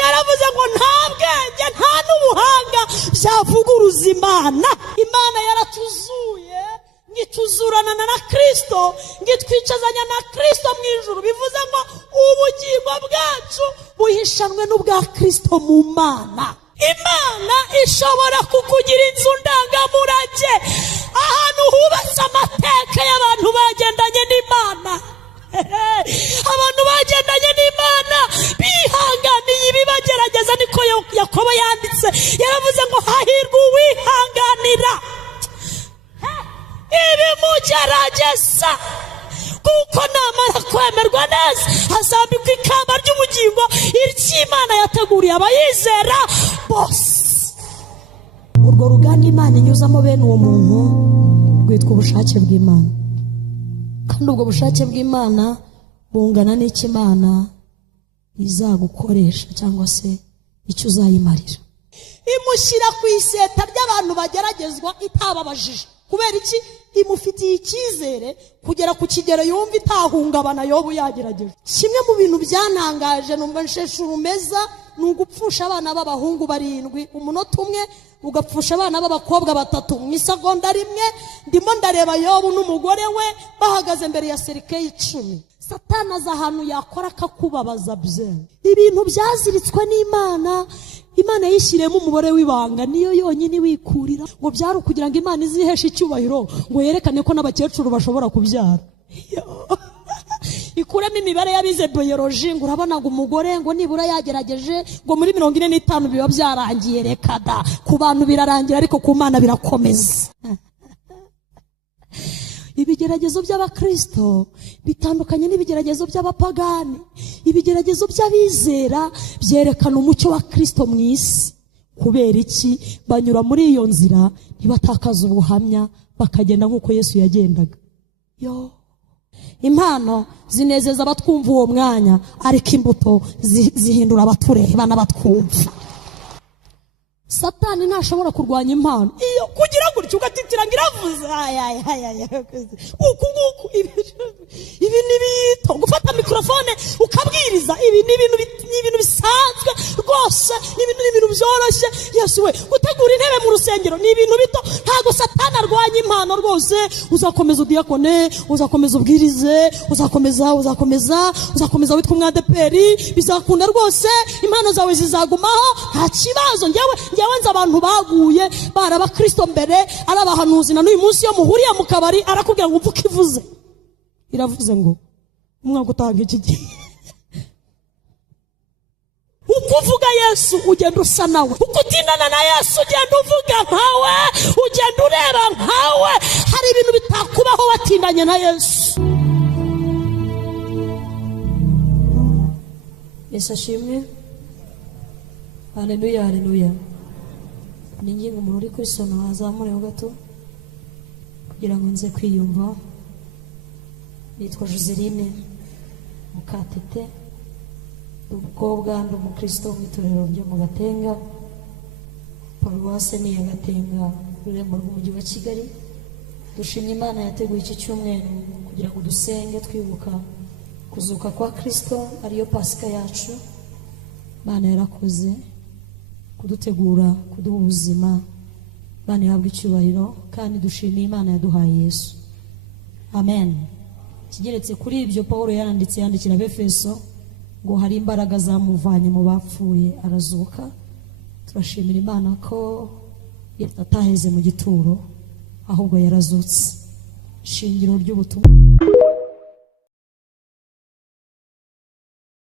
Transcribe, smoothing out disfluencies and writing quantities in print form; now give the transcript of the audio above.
yaravuze ngo nta bwenge nta n'ubuhanga byavuguruza Imana. Imana yaratuzuye ngituzurana na Kristo, ngitwicazanya na Kristo mu ijuru. Bivuze ngo ubugingo bwacu buhishanwe n'ubwa Kristo mu Mana. Imana ishobora kukugira inzu ndangamurage ahantu hubatse amateka y'abantu bagendanye n'Imana. Abantu bagendanye n'Imana bihanganiye ibibagerageza, niko Yakobo yanditse. Yaravuze ngo hahirwa uwihanganira ibimugerageza, kuko namara kwemerwa neza hazambikwa ikamba ry'ubugingo iry'Imana yateguriye abayizera bose. Urwo ruganda Imana inyuzamo bene uwo muntu rwitwa ubushake bw'Imana. Kandi ubwo bushake bw'Imana bungana n'icyo Imana izagukoresha cyangwa se icyo uzayimarira. Imushyira ku iseta ry'abantu bageragezwa itababajije. Kubera iki? Imufitiye icyizere kugera ku kigero yumva itahungabana Yobu yagerageje. Kimwe mu bintu byantangaje numva nsheshe urumeza ni ugupfusha abana b'abahungu 7 umunota umwe, ugapfusha abana b'abakobwa 3 mu isegonda rimwe. Ndimo ndareba Yobu n'umugore we bahagaze imbere ya serikeyi 10. Satani aza ahantu yakora akakubabaza bye. Ibintu byaziritswe n'Imana, Imana yishyiremo umubare w'ibanga, niyo yonyine wikurira ngo byari kugira ngo Imana iziheshe icyubahiro, ngo yerekane ko n'abakecuru bashobora kubyara. Ikuremo imibare y'abize biology, ngo urabona ngo umugore ngo nibura yagerageje ngo muri 45 biba byarangiye. Reka da, ku bantu birarangira ariko ku Mana birakomeza. Ibigeragezo by'abakristo bitandukanye n'ibigeragezo by'abapagani. Ibigeragezo by'abizera byerekana umucyo wa Kristo mu isi. Kubera iki? Banyura muri iyo nzira ntibatakaza ubuhamya, bakagenda nk'uko Yesu yagendaga. Impano zinezeza abatwumva uwo mwanya, ariko imbuto zihindura abatureba n'abatwumva. Satani ntashobora kurwanya impano iyo kugira gutyo ugatitira ngo iravuze uku ibi nibito gufata mikrofone ukabwiriza. Ibi ni ibintu bisanzwe rwose, ni ibintu byoroshye. Yesu we, gutegura intebe mu rusengero ni ibintu bito. Ntago Satani arwanya impano rwose. Uzakomeza udiyakone, uzakomeza ubwirize, uzakomeza witwa umwadeperi, bizakunda rwose. Impano zawe zizagumaho, nta kibazo. Njyewe nzi abantu baguye baraba Kristo mbere ari abahanuzi, na n'uyu munsi yo muhuriye mu kabari arakubwira ngo upfuke ivuze. Iravuze ngo umwaka utanga iki gihe. Ukuvuga Yesu ugenda usa nawe, ukutindana na Yesu ugenda uvuga nkawe, ugenda ureba nkawe. Hari ibintu bitakubaho watindanye na Yesu. Yesu ashimwe. Haleluya, haleluya. Ningingo umuntu uri kuri sono azamureho gato kugira ngo nze kwiyumva. Nitwa Joseline Mukatete, umukobwa ndi umukristo mu itorero ryo mu Gatenga, paruwase ni ya Gatenga, ururembo rw'umujyi wa Kigali. Dushimye Imana yateguye iki cyumweru kugira ngo dusenge twibuka kuzuka kwa Kristo, ariyo Pasika yacu. Imana yarakoze kudutegura, kuduha ubuzima. Imana ihabwe icyubahiro, kandi dushimiye Imana yaduhaye Yesu. Amen. Kigeretse kuri ibyo, Paulo yandikira Abefeso ngo hari imbaraga zamuvanye mu bapfuye arazuka. Turashimira Imana ko ataheze mu gituro, ahubwo yarazutse. Shingiro ry'ubutumwa